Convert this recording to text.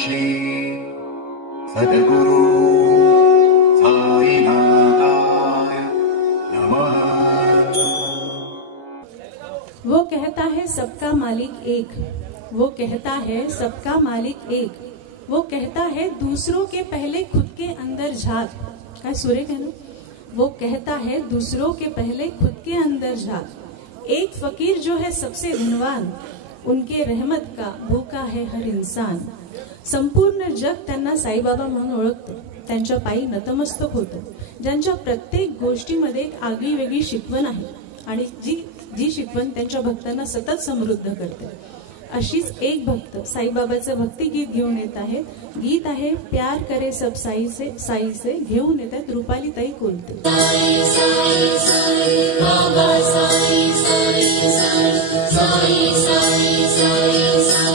श्री सद्गुरु साईनाथाय नमः। वो कहता है सबका मालिक एक, वो कहता है सबका मालिक एक, वो कहता है दूसरों के पहले खुद के अंदर झांक। क्या सूर्य कहना? वो कहता है दूसरों के पहले खुद के अंदर झांक। एक फकीर जो है सबसे धनवान, उनके रहमत का भूखा है हर इंसान। संपूर्ण जग त्यांना साईबाबा म्हणून ओळखतं, त्यांच्या पायी नतमस्तक होतं, ज्यांच्या प्रत्येक गोष्टीमध्ये एक आगळी वेगळी शिकवण आहे आणि जी शिकवण त्यांच्या भक्तांना सतत समृद्ध करते। अशीच एक भक्त साईबाबाचं भक्तिगीत घेऊन येत आहे। गीत आहे प्यार करे सब साई से, साई से। घेऊन येत आहेत रुपाली ताई कोलते। साई साई साई बाबा साई साई साई साई साई साई साई